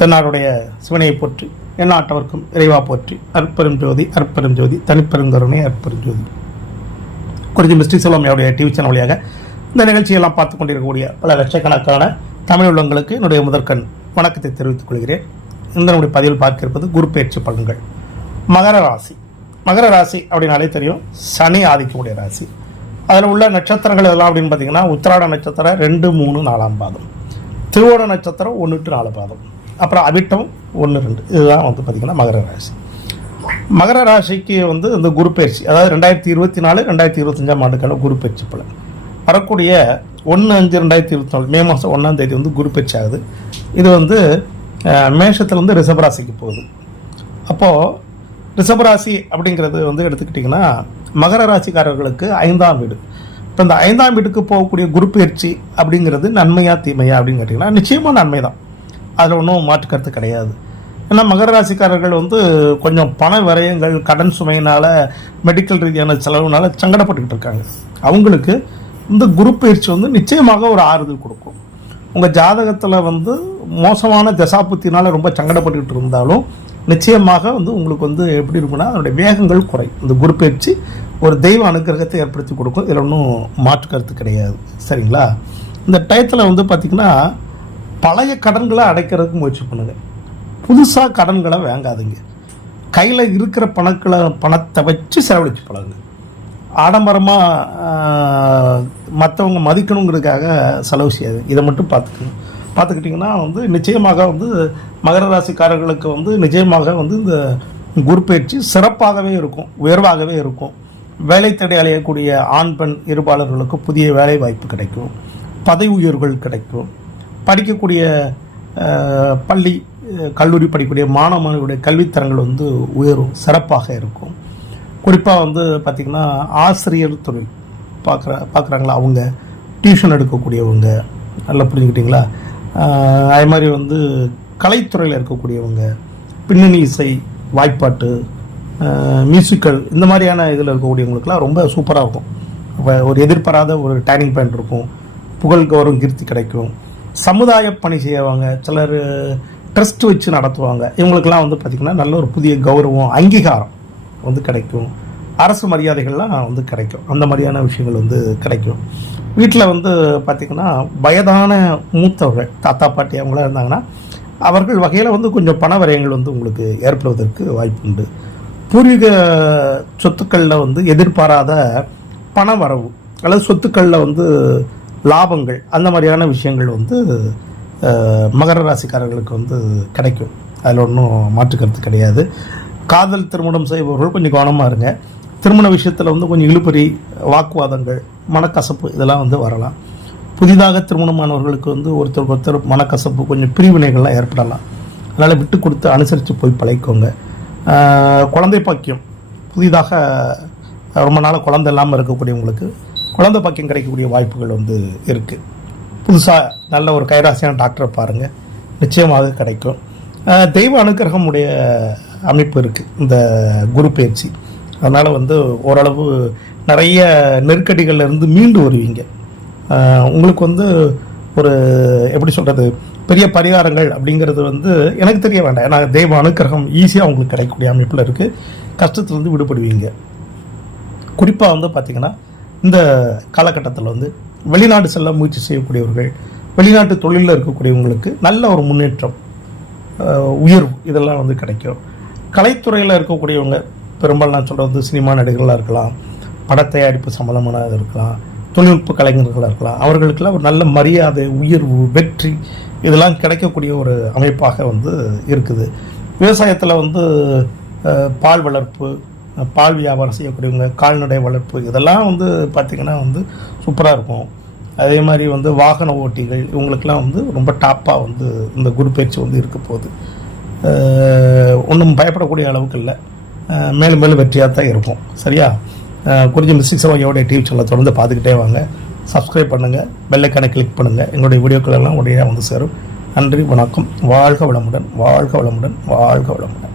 தென்னாடுடைய சிவனையை போற்றி எண்ணாட்டவர்க்கும் இறைவா போற்றி அற்பெரும் ஜோதி அற்பெரும் ஜோதி தனிப்பெருங்கருணை அற்பெரும் ஜோதி. குறிஞ்சி மிஸ்டி செல்வமையுடைய டிவி சேனல் வழியாக இந்த நிகழ்ச்சியெல்லாம் பார்த்து கொண்டிருக்கக்கூடிய பல லட்சக்கணக்கான தமிழ் உள்ளங்களுக்கு என்னுடைய முதற்கண் வணக்கத்தை தெரிவித்துக் கொள்கிறேன். இந்த நம்முடைய பதிவில் பார்க்க இருப்பது குரு பயிற்சி பலன்கள். மகர ராசி. மகர ராசி அப்படின்னாலே தெரியும். சனி ஆதிக்கக்கூடிய ராசி. அதில் உள்ள நட்சத்திரங்கள் எல்லாம் அப்படின்னு பார்த்தீங்கன்னா உத்திராட நட்சத்திரம் ரெண்டு மூணு நாலாம் பாதம். திருவோண நட்சத்திரம் ஒன்று டு நாலு பாதம். அப்புறம் அவிட்டம் ஒன்று ரெண்டு. இதுதான் வந்து பார்த்திங்கன்னா மகர ராசி. மகர ராசிக்கு வந்து இந்த குரு பயிற்சி. அதாவது ரெண்டாயிரத்தி இருபத்தி நாலு ரெண்டாயிரத்தி இருபத்தஞ்சாம் ஆண்டுக்கான குரு பயிற்சி பலன். வரக்கூடிய ஒன்று அஞ்சு ரெண்டாயிரத்தி இருபத்தி நாலு மே மாதம் ஒன்றாம் தேதி வந்து குரு பயிற்சி ஆகுது. இது வந்து அஹ், மேஷத்துலேருந்து ரிஷபராசிக்கு போகுது. அப்போது ரிஷபராசி அப்படிங்கிறது வந்து எடுத்துக்கிட்டிங்கன்னா மகர ராசிக்காரர்களுக்கு ஐந்தாம் வீடு. இப்போ இந்த ஐந்தாம் வீட்டுக்கு போகக்கூடிய குரு பயிற்சி அப்படிங்கிறது நன்மையா தீமையா அப்படின்னு கேட்டிங்கன்னா நிச்சயமாக நன்மை தான் அதில் ஒன்றும் மாற்றுக்கருத்து கிடையாது. ஏன்னா மகர ராசிக்காரர்கள் வந்து கொஞ்சம் பண விரயங்கள் கடன் சுமையினால் மெடிக்கல் ரீதியான செலவுனால சங்கடப்பட்டுக்கிட்டு இருக்காங்க. அவங்களுக்கு இந்த குரு பயிற்சி வந்து நிச்சயமாக ஒரு ஆறுதல் கொடுக்கும். உங்கள் ஜாதகத்தில் வந்து மோசமான தசாபுத்தினால் ரொம்ப சங்கடப்பட்டுக்கிட்டு இருந்தாலும் நிச்சயமாக வந்து உங்களுக்கு வந்து எப்படி இருக்குன்னா அதனுடைய வேகங்கள் குறை இந்த குரு பயிற்சி ஒரு தெய்வ அனுக்கிரகத்தை ஏற்படுத்தி கொடுக்கும். இதில் ஒன்றும் மாற்று கருத்து கிடையாது. சரிங்களா? இந்த டயத்தில் வந்து பார்த்திங்கன்னா பழைய கடன்களை அடைக்கிறதுக்கு முயற்சி பண்ணுங்க. புதுசாக கடன்களை வாங்காதீங்க. கையில் இருக்கிற பணக்களை பணத்தை வச்சு செலவழிச்சு பழகுங்க. ஆடம்பரமாக மற்றவங்க மதிக்கணுங்கிறதுக்காக செலவு செய்யாது இதை மட்டும் பார்த்துக்கணும். பார்த்துக்கிட்டிங்கன்னா வந்து நிச்சயமாக வந்து மகர ராசிக்காரர்களுக்கு வந்து நிச்சயமாக வந்து இந்த குரு பயிற்சி சிறப்பாகவே இருக்கும் உயர்வாகவே இருக்கும். வேலை தேடி அலையக்கூடிய ஆண் பெண் இருபாளர்களுக்கு புதிய வேலை வாய்ப்பு கிடைக்கும். பதவி உயர்வுகள் கிடைக்கும். படிக்கக்கூடிய பள்ளி கல்லூரி படிக்கக்கூடிய மாணவ மாணவியுடைய கல்வித்தரங்கள் வந்து உயரும் சிறப்பாக இருக்கும். குறிப்பாக வந்து பார்த்திங்கன்னா ஆசிரியர் தொழில் பார்க்குற பார்க்குறாங்களா அவங்க டியூஷன் எடுக்கக்கூடியவங்க நல்லா புரிஞ்சுக்கிட்டிங்களா? அதே மாதிரி வந்து கலைத்துறையில் இருக்கக்கூடியவங்க பின்னணி இசை வாய்ப்பாட்டு மியூசிக்கல் இந்த மாதிரியான இதில் இருக்கக்கூடியவங்களுக்குலாம் ரொம்ப சூப்பராக இருக்கும். ஒரு எதிர்பாராத ஒரு டேர்னிங் பாயிண்ட் இருக்கும். புகழ் கௌரவம் கீர்த்தி கிடைக்கும். சமுதாய பணி செய்வாங்க சிலர் ட்ரஸ்ட் வச்சு நடத்துவாங்க. இவங்களுக்கெல்லாம் வந்து பார்த்திங்கன்னா நல்ல ஒரு புதிய கௌரவம் அங்கீகாரம் வந்து கிடைக்கும். அரசு மரியாதைகள்லாம் வந்து கிடைக்கும். அந்த மாதிரியான விஷயங்கள் வந்து கிடைக்கும். வீட்டில் வந்து பார்த்திங்கன்னா வயதான மூத்தவர்கள் தாத்தா பாட்டி அவங்களாம் இருந்தாங்கன்னா அவர்கள் வகையில் வந்து கொஞ்சம் பண விரயங்கள் வந்து உங்களுக்கு ஏற்படுவதற்கு வாய்ப்பு உண்டு. பூர்வீக சொத்துக்களில் வந்து எதிர்பாராத பண வரவு அல்லது சொத்துக்களில் வந்து லாபங்கள் அந்த மாதிரியான விஷயங்கள் வந்து மகர ராசிக்காரர்களுக்கு வந்து கிடைக்கும். அதில் ஒன்றும் மாற்றுக்கிறது கிடையாது. காதல் திருமணம் செய்பவர்கள் கொஞ்சம் கவனமாக இருங்க. திருமண விஷயத்தில் வந்து கொஞ்சம் இழுபறி வாக்குவாதங்கள் மனக்கசப்பு இதெல்லாம் வந்து வரலாம். புதிதாக திருமணமானவர்களுக்கு வந்து ஒருத்தருக்கு ஒருத்தர் மனக்கசப்பு கொஞ்சம் பிரிவினைகள்லாம் ஏற்படலாம். அதனால் விட்டு கொடுத்து அனுசரித்து போய் பழகிக்கோங்க. குழந்தை பாக்கியம். புதிதாக ரொம்ப நாள் குழந்தை இல்லாமல் இருக்கக்கூடியவங்களுக்கு குழந்தை பாக்கியம் கிடைக்கக்கூடிய வாய்ப்புகள் வந்து இருக்குது புதுசாக நல்ல ஒரு கைராசியான டாக்டரை பாருங்கள் நிச்சயமாக கிடைக்கும். தெய்வ அனுக்கிரகம் உடைய அமைப்பு இருக்குது இந்த குரு பயிற்சி. அதனால் வந்து ஓரளவு நிறைய நெருக்கடிகள்லேருந்து மீண்டு வருவீங்க. உங்களுக்கு வந்து ஒரு எப்படி சொல்கிறது பெரிய பரிகாரங்கள் அப்படிங்கிறது வந்து எனக்கு தெரிய வேண்டாம். ஏன்னா தெய்வ அனுக்கிரகம் ஈஸியாக உங்களுக்கு கிடைக்கக்கூடிய அமைப்பில் இருக்குது கஷ்டத்துலேருந்து விடுபடுவீங்க. குறிப்பாக வந்து பார்த்திங்கன்னா இந்த காலகட்டத்தில் வந்து வெளிநாடு செல்ல முயற்சி செய்யக்கூடியவர்கள் வெளிநாட்டு தொழிலில் இருக்கக்கூடியவங்களுக்கு நல்ல ஒரு முன்னேற்றம் உயர்வு இதெல்லாம் வந்து கிடைக்கும். கலைத்துறையில் இருக்கக்கூடியவங்க பெரும்பாலும் நான் சொல்கிறது சினிமா நடிகர்களாக இருக்கலாம் பட தயாரிப்பு சம்மந்தமானது இருக்கலாம் தொழில்நுட்ப கலைஞர்களாக இருக்கலாம் அவர்களுக்கெல்லாம் ஒரு நல்ல மரியாதை உயர்வு வெற்றி இதெல்லாம் கிடைக்கக்கூடிய ஒரு அமைப்பாக வந்து இருக்குது. விவசாயத்தில் வந்து பால் வளர்ப்பு பால் வியாபாரம் செய்யக்கூடியவங்க கால்நடை வளர்ப்பு இதெல்லாம் வந்து பார்த்திங்கன்னா வந்து சூப்பராக இருக்கும். அதே மாதிரி வந்து வாகன ஓட்டிகள் இவங்களுக்கெல்லாம் வந்து ரொம்ப டாப்பாக வந்து இந்த குரு பயிற்சி வந்து இருக்க போகுது. ஒன்றும் பயப்படக்கூடிய அளவுக்கு இல்லை. மேலும் மேலும் வெற்றியாக தான் இருக்கும். சரியா? குறிஞ்சி மிஸ்டிக் சவாயோடைய டிவி சேனலை தொடர்ந்து பார்த்துக்கிட்டே வாங்க. சப்ஸ்கிரைப் பண்ணுங்கள் பெல்லைக்கானை கிளிக் பண்ணுங்கள் எங்களுடைய வீடியோக்கள் எல்லாம் உடனே வந்து சேரும். நன்றி வணக்கம். வாழ்க வளமுடன் வாழ்க வளமுடன் வாழ்க வளமுடன்.